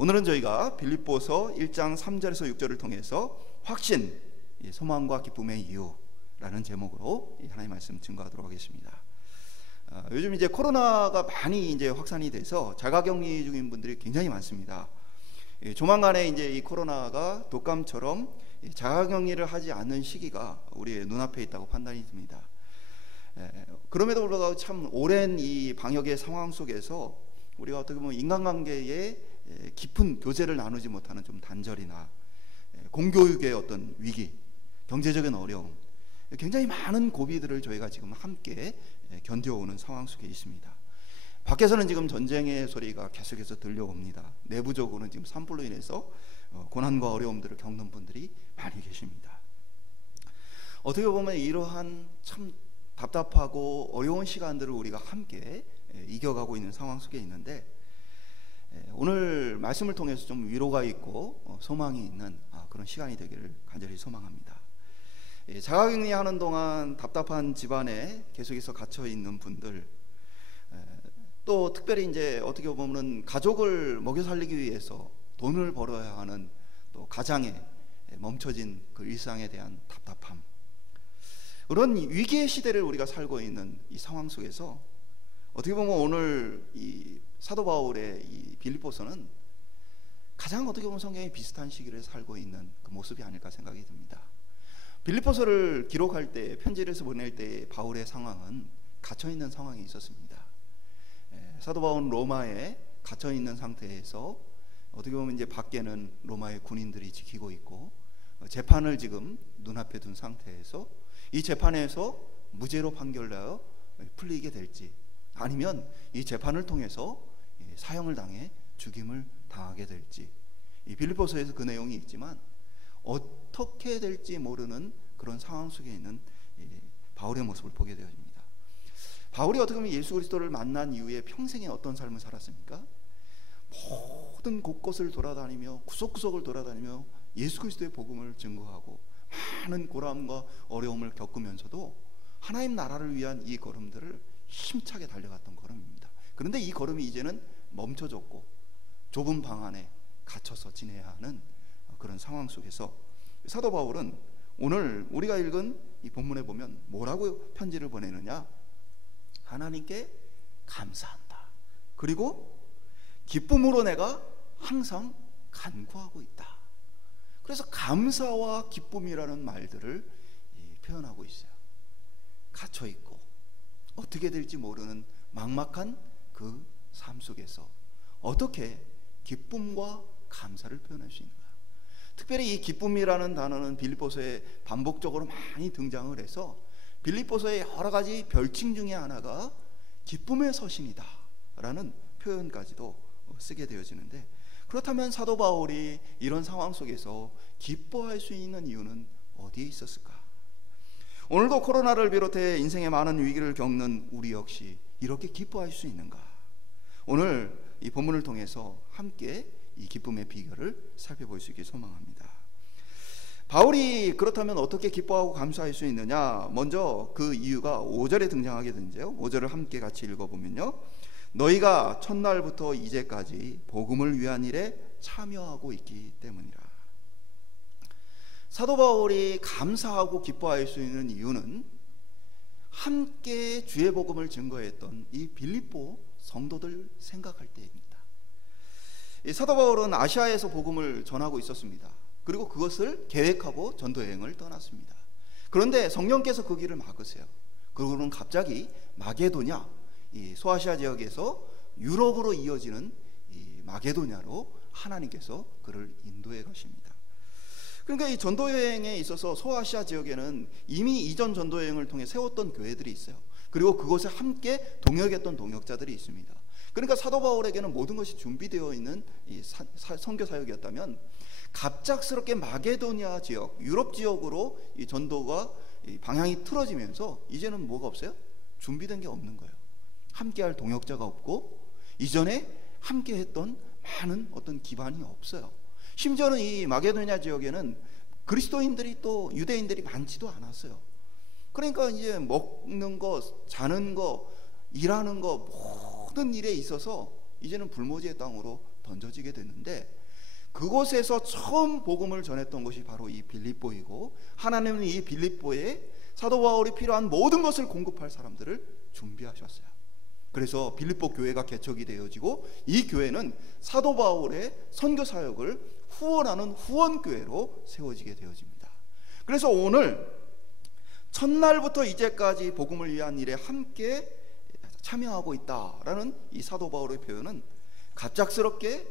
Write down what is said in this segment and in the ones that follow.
오늘은 저희가 빌립보서 1장 3절에서 6절을 통해서 확신, 소망과 기쁨의 이유라는 제목으로 하나님의 말씀 증거하도록 하겠습니다. 요즘 이제 코로나가 많이 이제 확산이 돼서 자가격리 중인 분들이 굉장히 많습니다. 조만간에 이제 이 코로나가 독감처럼 자가격리를 하지 않는 시기가 우리의 눈앞에 있다고 판단이 듭니다. 그럼에도 불구하고 참 오랜 이 방역의 상황 속에서 우리가 어떻게 보면 인간관계에 깊은 교제를 나누지 못하는 좀 단절이나 공교육의 어떤 위기, 경제적인 어려움, 굉장히 많은 고비들을 저희가 지금 함께 견뎌오는 상황 속에 있습니다. 밖에서는 지금 전쟁의 소리가 계속해서 들려옵니다. 내부적으로는 지금 산불로 인해서 고난과 어려움들을 겪는 분들이 많이 계십니다. 어떻게 보면 이러한 참 답답하고 어려운 시간들을 우리가 함께 이겨가고 있는 상황 속에 있는데, 오늘 말씀을 통해서 좀 위로가 있고 소망이 있는 그런 시간이 되기를 간절히 소망합니다. 자가격리하는 동안 답답한 집안에 계속해서 갇혀 있는 분들, 또 특별히 이제 어떻게 보면 가족을 먹여 살리기 위해서 돈을 벌어야 하는 또 가장에 멈춰진 그 일상에 대한 답답함, 그런 위기의 시대를 우리가 살고 있는 이 상황 속에서 어떻게 보면 오늘 이 사도 바울의 이 빌립보서는 가장 어떻게 보면 성경에 비슷한 시기를 살고 있는 그 모습이 아닐까 생각이 듭니다. 빌립보서를 기록할 때, 편지를 해서 보낼 때 바울의 상황은 갇혀 있는 상황이 있었습니다. 사도 바울은 로마에 갇혀 있는 상태에서 어떻게 보면 이제 밖에는 로마의 군인들이 지키고 있고, 재판을 지금 눈앞에 둔 상태에서 이 재판에서 무죄로 판결되어 풀리게 될지, 아니면 이 재판을 통해서 사형을 당해 죽임을 당하게 될지, 이 빌립보서에서 그 내용이 있지만 어떻게 될지 모르는 그런 상황 속에 있는 바울의 모습을 보게 되어집니다. 바울이 어떻게 보면 예수 그리스도를 만난 이후에 평생에 어떤 삶을 살았습니까? 모든 곳곳을 돌아다니며 구석구석을 돌아다니며 예수 그리스도의 복음을 증거하고 많은 고난과 어려움을 겪으면서도 하나님 나라를 위한 이 걸음들을 힘차게 달려갔던 걸음입니다. 그런데 이 걸음이 이제는 멈춰졌고 좁은 방 안에 갇혀서 지내야 하는 그런 상황 속에서 사도 바울은 오늘 우리가 읽은 이 본문에 보면 뭐라고 편지를 보내느냐? 하나님께 감사한다. 그리고 기쁨으로 내가 항상 간구하고 있다. 그래서 감사와 기쁨이라는 말들을 표현하고 있어요. 갇혀 있고 어떻게 될지 모르는 막막한 그 삶 속에서 어떻게 기쁨과 감사를 표현할 수 있는가? 특별히 이 기쁨이라는 단어는 빌립보서에 반복적으로 많이 등장을 해서 빌립보서의 여러 가지 별칭 중에 하나가 기쁨의 서신이다 라는 표현까지도 쓰게 되어지는데, 그렇다면 사도 바울이 이런 상황 속에서 기뻐할 수 있는 이유는 어디에 있었을까? 오늘도 코로나를 비롯해 인생의 많은 위기를 겪는 우리 역시 이렇게 기뻐할 수 있는가? 오늘 이 본문을 통해서 함께 이 기쁨의 비결을 살펴볼 수 있길 소망합니다. 바울이 그렇다면 어떻게 기뻐하고 감사할 수 있느냐? 먼저 그 이유가 5절에 등장하게 되는데요, 5절을 함께 같이 읽어보면요, 너희가 첫날부터 이제까지 복음을 위한 일에 참여하고 있기 때문이라. 사도 바울이 감사하고 기뻐할 수 있는 이유는 함께 주의 복음을 증거했던 이 빌립보 성도들 생각할 때입니다. 사도 바울은 아시아에서 복음을 전하고 있었습니다. 그리고 그것을 계획하고 전도 여행을 떠났습니다. 그런데 성령께서 그 길을 막으세요. 그러고는 갑자기 마게도냐, 이 소아시아 지역에서 유럽으로 이어지는 이 마게도냐로 하나님께서 그를 인도해 가십니다. 그러니까 이 전도 여행에 있어서 소아시아 지역에는 이미 이전 전도 여행을 통해 세웠던 교회들이 있어요. 그리고 그곳에 함께 동역했던 동역자들이 있습니다. 그러니까 사도 바울에게는 모든 것이 준비되어 있는 이 선교 사역이었다면, 갑작스럽게 마게도니아 지역, 유럽 지역으로 이 전도가 이 방향이 틀어지면서 이제는 뭐가 없어요? 준비된 게 없는 거예요. 함께할 동역자가 없고 이전에 함께했던 많은 어떤 기반이 없어요. 심지어는 이 마게도니아 지역에는 그리스도인들이 또 유대인들이 많지도 않았어요. 그러니까 이제 먹는 거, 자는 거, 일하는 거, 모든 일에 있어서 이제는 불모지의 땅으로 던져지게 됐는데, 그곳에서 처음 복음을 전했던 것이 바로 이 빌립보이고, 하나님은 이 빌립보에 사도 바울이 필요한 모든 것을 공급할 사람들을 준비하셨어요. 그래서 빌립보 교회가 개척이 되어지고, 이 교회는 사도 바울의 선교 사역을 후원하는 후원교회로 세워지게 되어집니다. 그래서 오늘 첫날부터 이제까지 복음을 위한 일에 함께 참여하고 있다라는 이 사도 바울의 표현은 갑작스럽게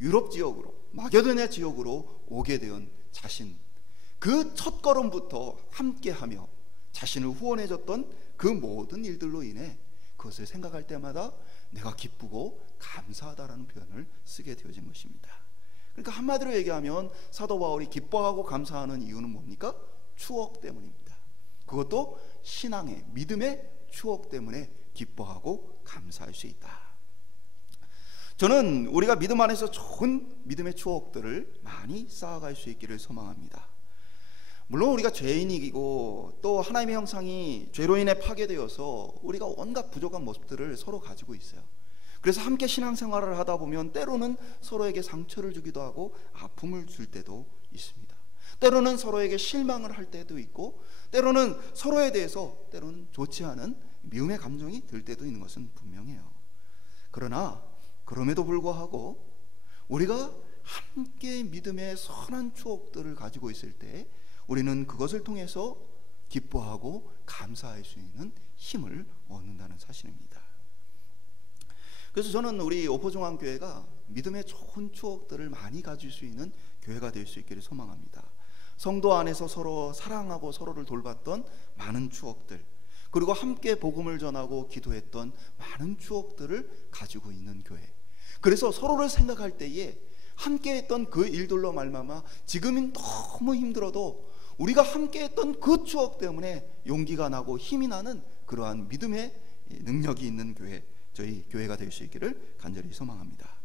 유럽 지역으로, 마게도냐 지역으로 오게 된 자신, 그 첫걸음부터 함께하며 자신을 후원해줬던 그 모든 일들로 인해 그것을 생각할 때마다 내가 기쁘고 감사하다라는 표현을 쓰게 되어진 것입니다. 그러니까 한마디로 얘기하면 사도 바울이 기뻐하고 감사하는 이유는 뭡니까? 추억 때문입니다. 그것도 신앙의, 믿음의 추억 때문에 기뻐하고 감사할 수 있다. 저는 우리가 믿음 안에서 좋은 믿음의 추억들을 많이 쌓아갈 수 있기를 소망합니다. 물론 우리가 죄인이고 또 하나님의 형상이 죄로 인해 파괴되어서 우리가 온갖 부족한 모습들을 서로 가지고 있어요. 그래서 함께 신앙생활을 하다 보면 때로는 서로에게 상처를 주기도 하고 아픔을 줄 때도 있습니다. 때로는 서로에게 실망을 할 때도 있고, 때로는 서로에 대해서 때로는 좋지 않은 미움의 감정이 들 때도 있는 것은 분명해요. 그러나 그럼에도 불구하고 우리가 함께 믿음의 선한 추억들을 가지고 있을 때 우리는 그것을 통해서 기뻐하고 감사할 수 있는 힘을 얻는다는 사실입니다. 그래서 저는 우리 오포중앙교회가 믿음의 좋은 추억들을 많이 가질 수 있는 교회가 될 수 있기를 소망합니다. 성도 안에서 서로 사랑하고 서로를 돌봤던 많은 추억들, 그리고 함께 복음을 전하고 기도했던 많은 추억들을 가지고 있는 교회. 그래서 서로를 생각할 때에 함께 했던 그 일들로 말미암아 지금은 너무 힘들어도 우리가 함께 했던 그 추억 때문에 용기가 나고 힘이 나는 그러한 믿음의 능력이 있는 교회, 저희 교회가 될 수 있기를 간절히 소망합니다.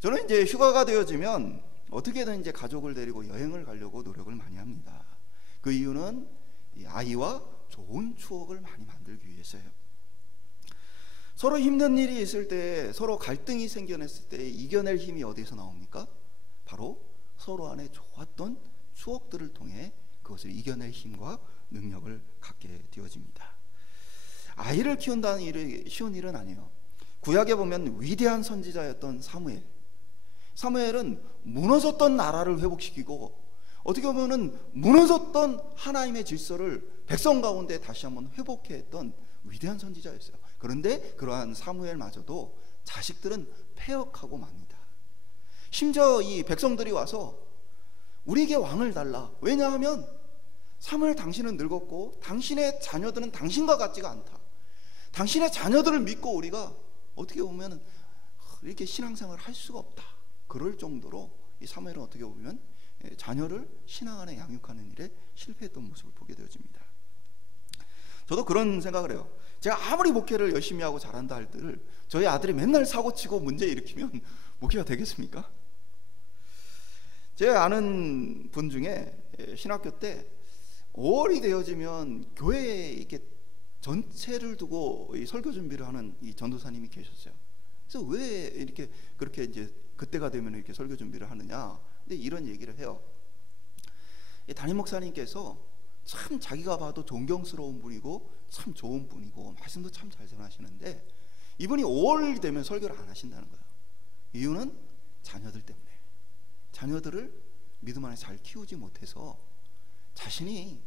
저는 이제 휴가가 되어지면 어떻게든 이제 가족을 데리고 여행을 가려고 노력을 많이 합니다. 그 이유는 이 아이와 좋은 추억을 많이 만들기 위해서요. 서로 힘든 일이 있을 때, 서로 갈등이 생겨났을 때 이겨낼 힘이 어디서 나옵니까? 바로 서로 안에 좋았던 추억들을 통해 그것을 이겨낼 힘과 능력을 갖게 되어집니다. 아이를 키운다는 일이 쉬운 일은 아니에요. 구약에 보면 위대한 선지자였던 사무엘은 무너졌던 나라를 회복시키고, 어떻게 보면 무너졌던 하나님의 질서를 백성 가운데 다시 한번 회복해 했던 위대한 선지자였어요. 그런데 그러한 사무엘마저도 자식들은 패역하고 맙니다. 심지어 이 백성들이 와서 우리에게 왕을 달라. 왜냐하면 사무엘, 당신은 늙었고 당신의 자녀들은 당신과 같지가 않다. 당신의 자녀들을 믿고 우리가 어떻게 보면 이렇게 신앙생활을 할 수가 없다. 그럴 정도로 이 사무엘은 어떻게 보면 자녀를 신앙 안에 양육하는 일에 실패했던 모습을 보게 되어집니다. 저도 그런 생각을 해요. 제가 아무리 목회를 열심히 하고 잘한다 할 때를 저희 아들이 맨날 사고치고 문제 일으키면 목회가 되겠습니까? 제가 아는 분 중에 신학교 때 5월이 되어지면 교회에 이렇게 전체를 두고 이 설교 준비를 하는 이 전도사님이 계셨어요. 그래서 왜 이렇게 그렇게 이제 그때가 되면 이렇게 설교 준비를 하느냐? 근데 이런 얘기를 해요. 담임 목사님께서 참 자기가 봐도 존경스러운 분이고 참 좋은 분이고 말씀도 참 잘 전하시는데 이분이 5월이 되면 설교를 안 하신다는 거예요. 이유는 자녀들 때문에. 자녀들을 믿음 안에 잘 키우지 못해서 자신이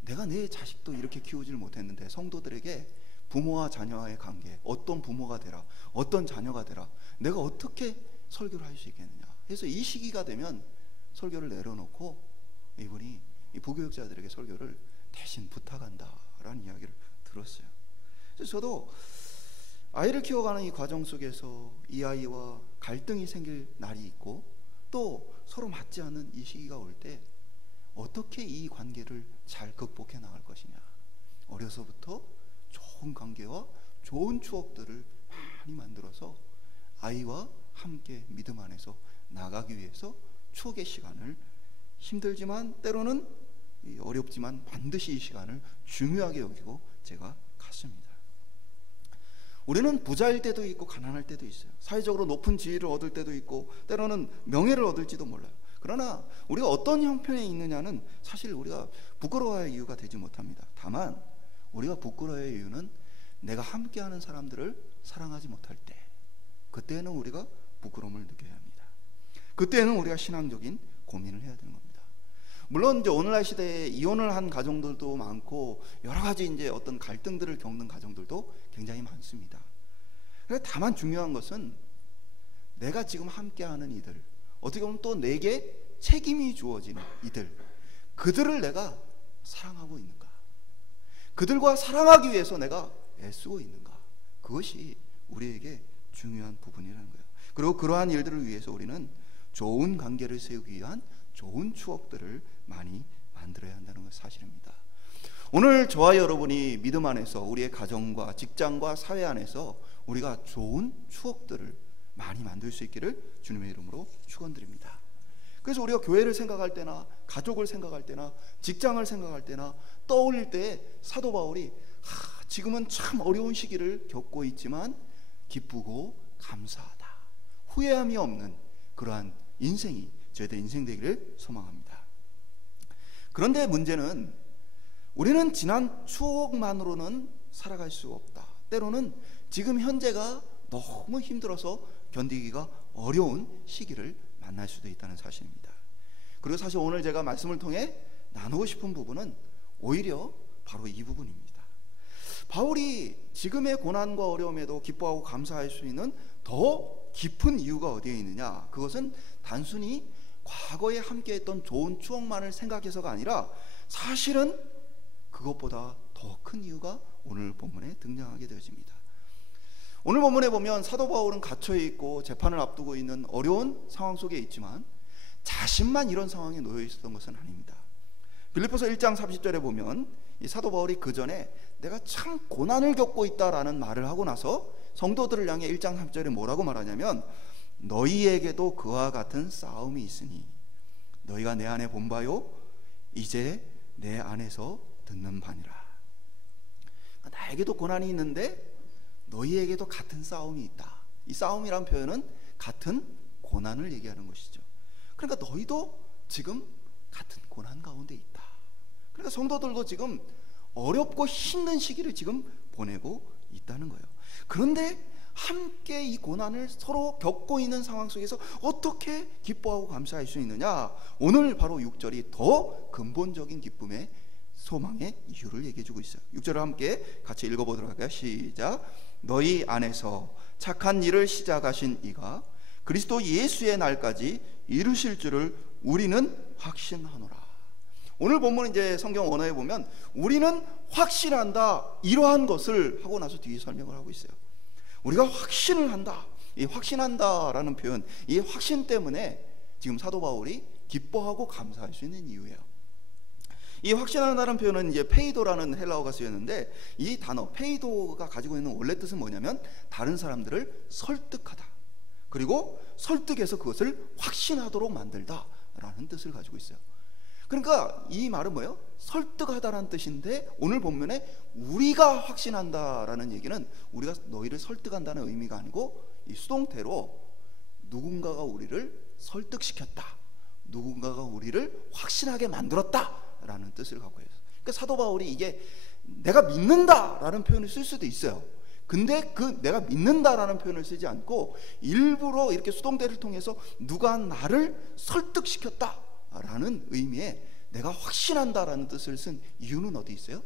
내가 내 자식도 이렇게 키우지를 못했는데 성도들에게 부모와 자녀와의 관계, 어떤 부모가 되라, 어떤 자녀가 되라, 내가 어떻게 설교를 할 수 있겠느냐. 그래서 이 시기가 되면 설교를 내려놓고 이분이 이 부교육자들에게 설교를 대신 부탁한다라는 이야기를 들었어요. 그래서 저도 아이를 키워가는 이 과정 속에서 이 아이와 갈등이 생길 날이 있고 또 서로 맞지 않는 이 시기가 올 때 어떻게 이 관계를 잘 극복해 나갈 것이냐. 어려서부터 좋은 관계와 좋은 추억들을 많이 만들어서 아이와 함께 믿음 안에서 나가기 위해서 추억의 시간을, 힘들지만 때로는 어렵지만 반드시 이 시간을 중요하게 여기고 제가 갔습니다. 우리는 부자일 때도 있고 가난할 때도 있어요. 사회적으로 높은 지위를 얻을 때도 있고 때로는 명예를 얻을지도 몰라요. 그러나 우리가 어떤 형편에 있느냐는 사실 우리가 부끄러워할 이유가 되지 못합니다. 다만 우리가 부끄러워할 이유는 내가 함께하는 사람들을 사랑하지 못할 때, 그때는 우리가 부끄러움을 느껴야 합니다. 그때는 우리가 신앙적인 고민을 해야 되는 겁니다. 물론 이제 오늘날 시대에 이혼을 한 가정들도 많고 여러 가지 이제 어떤 갈등들을 겪는 가정들도 굉장히 많습니다. 다만 중요한 것은 내가 지금 함께하는 이들, 어떻게 보면 또 내게 책임이 주어지는 이들, 그들을 내가 사랑하고 있는가, 그들과 사랑하기 위해서 내가 애쓰고 있는가, 그것이 우리에게 중요한 부분이라는 거예요. 그리고 그러한 일들을 위해서 우리는 좋은 관계를 세우기 위한 좋은 추억들을 많이 만들어야 한다는 것이 사실입니다. 오늘 저와 여러분이 믿음 안에서 우리의 가정과 직장과 사회 안에서 우리가 좋은 추억들을 많이 만들 수 있기를 주님의 이름으로 축원드립니다. 그래서 우리가 교회를 생각할 때나 가족을 생각할 때나 직장을 생각할 때나 떠올릴 때 사도 바울이 지금은 참 어려운 시기를 겪고 있지만 기쁘고 감사하다, 후회함이 없는 그러한 인생이 저희들 인생 되기를 소망합니다. 그런데 문제는 우리는 지난 추억만으로는 살아갈 수 없다. 때로는 지금 현재가 너무 힘들어서 견디기가 어려운 시기를 만날 수도 있다는 사실입니다. 그리고 사실 오늘 제가 말씀을 통해 나누고 싶은 부분은 오히려 바로 이 부분입니다. 바울이 지금의 고난과 어려움에도 기뻐하고 감사할 수 있는 더 깊은 이유가 어디에 있느냐? 그것은 단순히 과거에 함께했던 좋은 추억만을 생각해서가 아니라 사실은 그것보다 더 큰 이유가 오늘 본문에 등장하게 되어집니다. 오늘 본문에 보면 사도 바울은 갇혀 있고 재판을 앞두고 있는 어려운 상황 속에 있지만 자신만 이런 상황에 놓여 있었던 것은 아닙니다. 빌립보서 1장 30절에 보면 이 사도 바울이 그 전에 내가 참 고난을 겪고 있다라는 말을 하고 나서 성도들을 향해 1장 3절에 뭐라고 말하냐면 너희에게도 그와 같은 싸움이 있으니 너희가 내 안에 본 바요 이제 내 안에서 듣는 바니라. 나에게도 고난이 있는데 너희에게도 같은 싸움이 있다. 이 싸움이란 표현은 같은 고난을 얘기하는 것이죠. 그러니까 너희도 지금 같은 고난 가운데 있다. 그러니까 성도들도 지금 어렵고 힘든 시기를 지금 보내고 있다는 거예요. 그런데 함께 이 고난을 서로 겪고 있는 상황 속에서 어떻게 기뻐하고 감사할 수 있느냐? 오늘 바로 6절이 더 근본적인 기쁨의 소망의 이유를 얘기해 주고 있어요. 6절을 함께 같이 읽어보도록 할까요? 시작. 너희 안에서 착한 일을 시작하신 이가 그리스도 예수의 날까지 이루실 줄을 우리는 확신하노라. 오늘 본문 이제 성경 언어에 보면 우리는 확신한다 이러한 것을 하고 나서 뒤에 설명을 하고 있어요. 우리가 확신을 한다. 이 확신한다라는 표현, 이 확신 때문에 지금 사도 바울이 기뻐하고 감사할 수 있는 이유예요. 이 확신한다는 표현은 이제 페이도라는 헬라어가 쓰였는데 이 단어 페이도가 가지고 있는 원래 뜻은 뭐냐면 다른 사람들을 설득하다, 그리고 설득해서 그것을 확신하도록 만들다라는 뜻을 가지고 있어요. 그러니까 이 말은 뭐예요? 설득하다라는 뜻인데 오늘 본문에 우리가 확신한다라는 얘기는 우리가 너희를 설득한다는 의미가 아니고 이 수동태로 누군가가 우리를 설득시켰다, 누군가가 우리를 확신하게 만들었다라는 뜻을 갖고 있어요. 그러니까 사도 바울이 이게 내가 믿는다라는 표현을 쓸 수도 있어요. 근데 그 내가 믿는다라는 표현을 쓰지 않고 일부러 이렇게 수동태를 통해서 누가 나를 설득시켰다라는 의미의 내가 확신한다라는 뜻을 쓴 이유는 어디 있어요?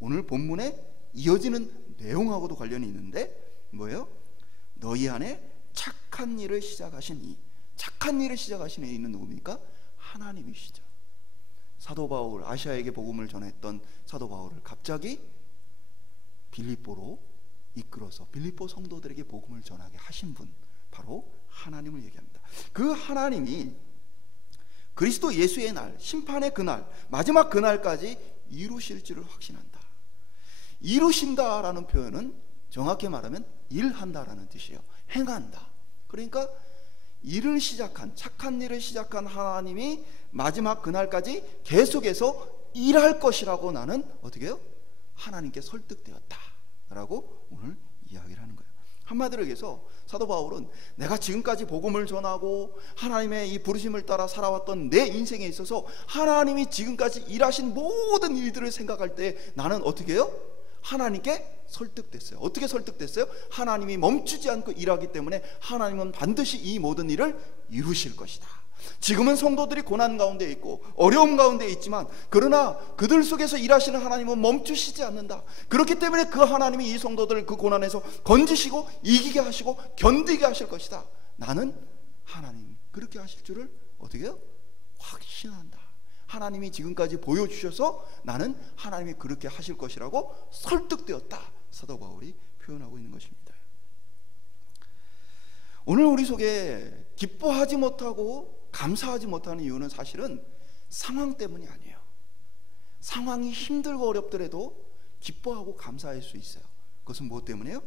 오늘 본문에 이어지는 내용하고도 관련이 있는데 뭐예요? 너희 안에 착한 일을 시작하신 이, 착한 일을 시작하신 이는 누굽니까? 하나님이시죠. 사도 바울, 아시아에게 복음을 전했던 사도 바울을 갑자기 빌립보로 이끌어서 빌립보 성도들에게 복음을 전하게 하신 분, 바로 하나님을 얘기합니다. 그 하나님이 그리스도 예수의 날, 심판의 그날, 마지막 그날까지 이루실 줄을 확신한다. 이루신다라는 표현은 정확히 말하면 일한다라는 뜻이에요. 행한다. 그러니까 일을 시작한, 착한 일을 시작한 하나님이 마지막 그날까지 계속해서 일할 것이라고 나는 어떻게 해요? 하나님께 설득되었다 라고 오늘 이야기를 하는 거예요. 한마디로 얘기해서 사도 바울은 내가 지금까지 복음을 전하고 하나님의 이 부르심을 따라 살아왔던 내 인생에 있어서 하나님이 지금까지 일하신 모든 일들을 생각할 때 나는 어떻게 해요? 하나님께 설득됐어요. 어떻게 설득됐어요? 하나님이 멈추지 않고 일하기 때문에 하나님은 반드시 이 모든 일을 이루실 것이다. 지금은 성도들이 고난 가운데 있고 어려움 가운데 있지만 그러나 그들 속에서 일하시는 하나님은 멈추시지 않는다. 그렇기 때문에 그 하나님이 이 성도들을 그 고난에서 건지시고 이기게 하시고 견디게 하실 것이다. 나는 하나님 그렇게 하실 줄을 어떻게 해요? 확신한다. 하나님이 지금까지 보여주셔서 나는 하나님이 그렇게 하실 것이라고 설득되었다. 사도 바울이 표현하고 있는 것입니다. 오늘 우리 속에 기뻐하지 못하고 감사하지 못하는 이유는 사실은 상황 때문이 아니에요. 상황이 힘들고 어렵더라도 기뻐하고 감사할 수 있어요. 그것은 무엇 때문에요?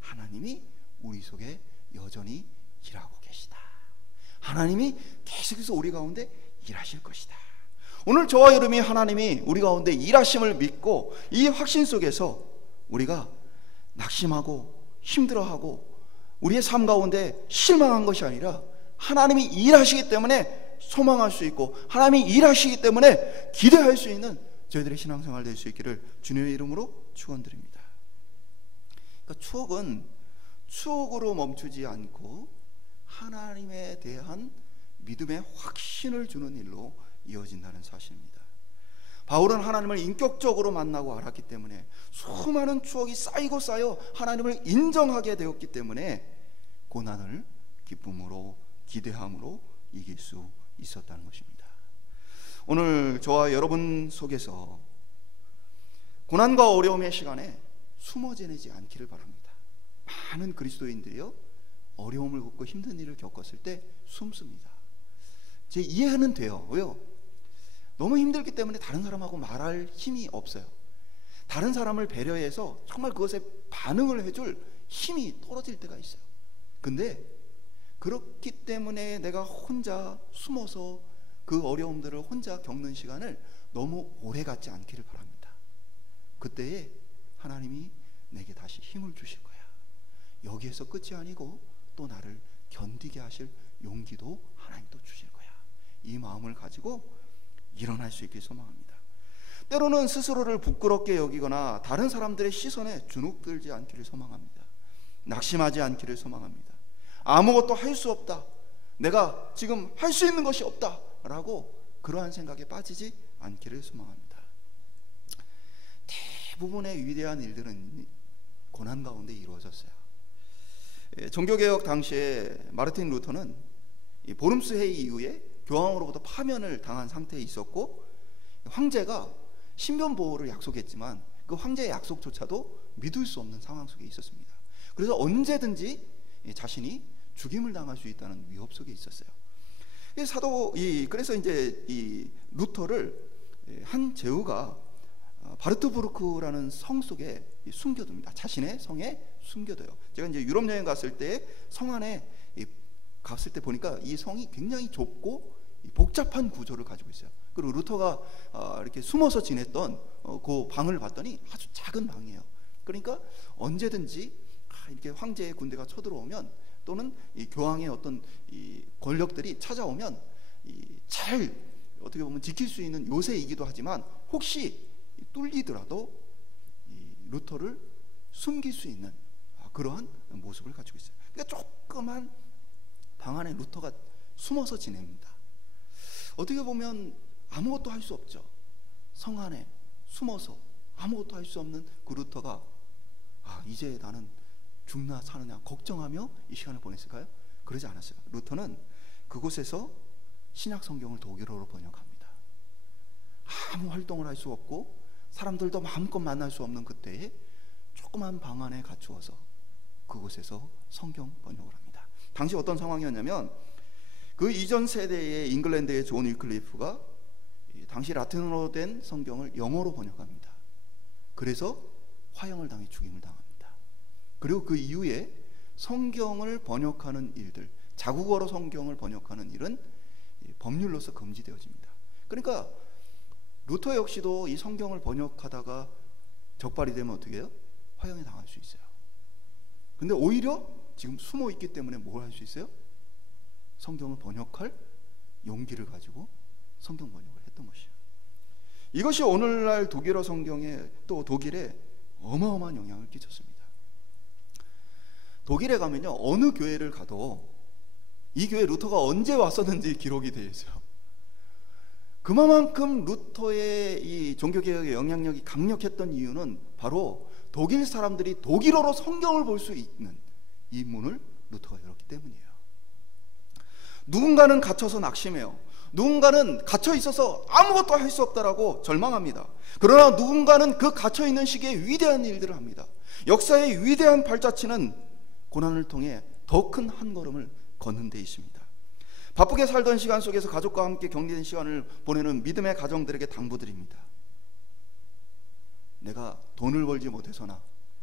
하나님이 우리 속에 여전히 일하고 계시다. 하나님이 계속해서 우리 가운데 일하실 것이다. 오늘 저와 여러분이 하나님이 우리 가운데 일하심을 믿고 이 확신 속에서 우리가 낙심하고 힘들어하고 우리의 삶 가운데 실망한 것이 아니라 하나님이 일하시기 때문에 소망할 수 있고 하나님이 일하시기 때문에 기대할 수 있는 저희들의 신앙생활 될 수 있기를 주님의 이름으로 축원드립니다. 그러니까 추억은 추억으로 멈추지 않고 하나님에 대한 믿음의 확신을 주는 일로 이어진다는 사실입니다. 바울은 하나님을 인격적으로 만나고 알았기 때문에 수많은 추억이 쌓이고 쌓여 하나님을 인정하게 되었기 때문에 고난을 기쁨으로 기대함으로 이길 수 있었다는 것입니다. 오늘 저와 여러분 속에서 고난과 어려움의 시간에 숨어 지내지 않기를 바랍니다. 많은 그리스도인들이요 어려움을 겪고 힘든 일을 겪었을 때 숨습니다. 제 이해는 돼요. 왜요? 너무 힘들기 때문에 다른 사람하고 말할 힘이 없어요. 다른 사람을 배려해서 정말 그것에 반응을 해줄 힘이 떨어질 때가 있어요. 근데 그렇기 때문에 내가 혼자 숨어서 그 어려움들을 혼자 겪는 시간을 너무 오래 갖지 않기를 바랍니다. 그때에 하나님이 내게 다시 힘을 주실 거야. 여기에서 끝이 아니고 또 나를 견디게 하실 용기도 하나님 또 주실 거야. 이 마음을 가지고 일어날 수 있길 소망합니다. 때로는 스스로를 부끄럽게 여기거나 다른 사람들의 시선에 주눅들지 않기를 소망합니다. 낙심하지 않기를 소망합니다. 아무것도 할 수 없다, 내가 지금 할 수 있는 것이 없다 라고 그러한 생각에 빠지지 않기를 소망합니다. 대부분의 위대한 일들은 고난 가운데 이루어졌어요. 종교개혁 당시에 마르틴 루터는 보름스 회의 이후에 교황으로부터 파면을 당한 상태에 있었고 황제가 신변 보호를 약속했지만 그 황제의 약속조차도 믿을 수 없는 상황 속에 있었습니다. 그래서 언제든지 자신이 죽임을 당할 수 있다는 위협 속에 있었어요. 그래서 이제 이 루터를 한 제후가 바르트부르크라는 성 속에 숨겨둡니다. 자신의 성에 숨겨둬요. 제가 이제 유럽 여행 갔을 때 성 안에 갔을 때 보니까 이 성이 굉장히 좁고 복잡한 구조를 가지고 있어요. 그리고 루터가 이렇게 숨어서 지냈던 그 방을 봤더니 아주 작은 방이에요. 그러니까 언제든지 이렇게 황제의 군대가 쳐들어오면 또는 이 교황의 어떤 이 권력들이 찾아오면 잘 어떻게 보면 지킬 수 있는 요새이기도 하지만 혹시 뚫리더라도 이 루터를 숨길 수 있는 그러한 모습을 가지고 있어요. 그러니까 조그만 방 안에 루터가 숨어서 지냅니다. 어떻게 보면 아무것도 할 수 없죠. 성 안에 숨어서 아무것도 할 수 없는 그 루터가 이제 나는 죽나 사느냐 걱정하며 이 시간을 보냈을까요? 그러지 않았어요. 루터는 그곳에서 신약 성경을 독일어로 번역합니다. 아무 활동을 할 수 없고 사람들도 마음껏 만날 수 없는 그때에 조그만 방 안에 갇히어서 그곳에서 성경 번역을 합니다. 당시 어떤 상황이었냐면 그 이전 세대의 잉글랜드의 존 위클리프가 당시 라틴어로 된 성경을 영어로 번역합니다. 그래서 화형을 당해 죽임을 당합니다. 그리고 그 이후에 성경을 번역하는 일들, 자국어로 성경을 번역하는 일은 법률로서 금지되어집니다. 그러니까 루터 역시도 이 성경을 번역하다가 적발이 되면 어떻게 해요? 화형에 당할 수 있어요. 근데 오히려 지금 숨어 있기 때문에 뭘 할 수 있어요? 성경을 번역할 용기를 가지고 성경 번역을 했던 것이에요. 이것이 오늘날 독일어 성경에, 또 독일에 어마어마한 영향을 끼쳤습니다. 독일에 가면요, 어느 교회를 가도 이 교회 루터가 언제 왔었는지 기록이 되어 있어요. 그만큼 루터의 이 종교개혁의 영향력이 강력했던 이유는 바로 독일 사람들이 독일어로 성경을 볼 수 있는 이 문을 루터가 열었기 때문이에요. 누군가는 갇혀서 낙심해요. 누군가는 갇혀 있어서 아무것도 할 수 없다라고 절망합니다. 그러나 누군가는 그 갇혀 있는 시기에 위대한 일들을 합니다. 역사의 위대한 발자취는 고난을 통해 더 큰 한 걸음을 걷는 데 있습니다. 바쁘게 살던 시간 속에서 가족과 함께 격리된 시간을 보내는 믿음의 가정들에게 당부드립니다. 내가 돈을 벌지 못해서나,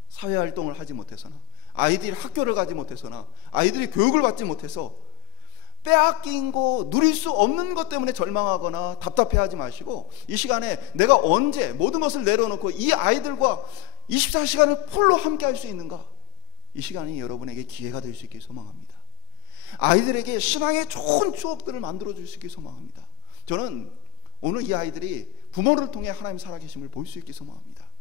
사회활동을 하지 못해서나, 아이들이 학교를 가지 못해서나, 아이들이 교육을 받지 못해서 빼앗긴 거, 누릴 수 없는 것 때문에 절망하거나 답답해하지 마시고, 이 시간에 내가 언제 모든 것을 내려놓고 이 아이들과 24시간을 풀로 함께 할 수 있는가, 이 시간이 여러분에게 기회가 될 수 있길 소망합니다. 아이들에게 신앙의 좋은 추억들을 만들어 줄 수 있길 소망합니다. 저는 오늘 이 아이들이 부모를 통해 하나님 살아계심을 볼 수 있길 소망합니다.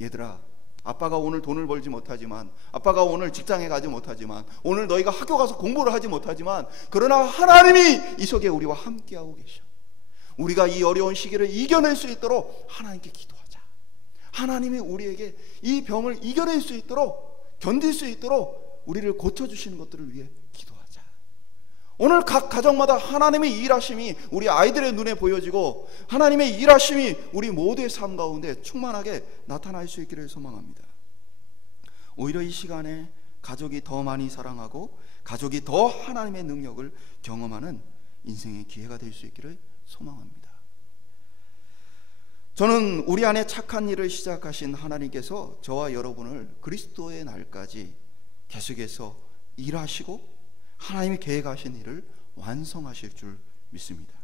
얘들아, 아빠가 오늘 돈을 벌지 못하지만, 아빠가 오늘 직장에 가지 못하지만, 오늘 너희가 학교 가서 공부를 하지 못하지만, 그러나 하나님이 이 속에 우리와 함께하고 계셔. 우리가 이 어려운 시기를 이겨낼 수 있도록 하나님께 기도하자. 하나님이 우리에게 이 병을 이겨낼 수 있도록, 견딜 수 있도록 우리를 고쳐주시는 것들을 위해 기도하자. 오늘 각 가정마다 하나님의 일하심이 우리 아이들의 눈에 보여지고, 하나님의 일하심이 우리 모두의 삶 가운데 충만하게 나타날 수 있기를 소망합니다. 오히려 이 시간에 가족이 더 많이 사랑하고 가족이 더 하나님의 능력을 경험하는 인생의 기회가 될 수 있기를 소망합니다. 저는 우리 안에 착한 일을 시작하신 하나님께서 저와 여러분을 그리스도의 날까지 계속해서 일하시고 하나님이 계획하신 일을 완성하실 줄 믿습니다.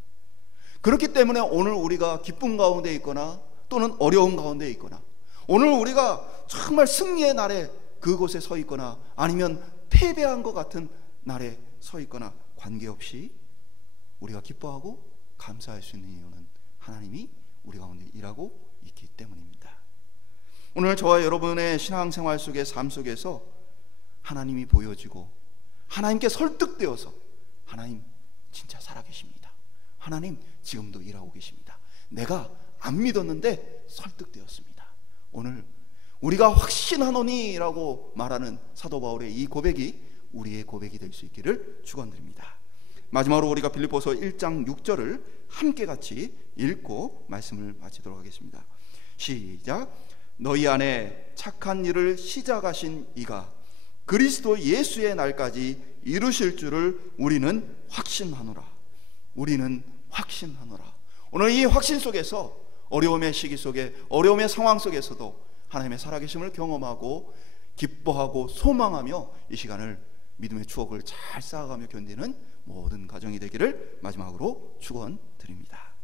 그렇기 때문에 오늘 우리가 기쁨 가운데 있거나 또는 어려움 가운데 있거나, 오늘 우리가 정말 승리의 날에 그곳에 서 있거나 아니면 패배한 것 같은 날에 서 있거나 관계없이 우리가 기뻐하고 감사할 수 있는 이유는 하나님이 우리 가운데 일하고 있기 때문입니다. 오늘 저와 여러분의 신앙생활 속의 삶 속에서 하나님이 보여지고 하나님께 설득되어서, 하나님 진짜 살아계십니다, 하나님 지금도 일하고 계십니다, 내가 안 믿었는데 설득되었습니다, 오늘 우리가 확신하노니 라고 말하는 사도 바울의 이 고백이 우리의 고백이 될 수 있기를 축원드립니다. 마지막으로 우리가 빌립보서 1장 6절을 함께 같이 읽고 말씀을 마치도록 하겠습니다. 시작. 너희 안에 착한 일을 시작하신 이가 그리스도 예수의 날까지 이루실 줄을 우리는 확신하노라. 우리는 확신하노라. 오늘 이 확신 속에서, 어려움의 시기 속에, 어려움의 상황 속에서도 하나님의 살아계심을 경험하고 기뻐하고 소망하며 이 시간을 믿음의 추억을 잘 쌓아가며 견디는 모든 가정이 되기를 마지막으로 축원드립니다.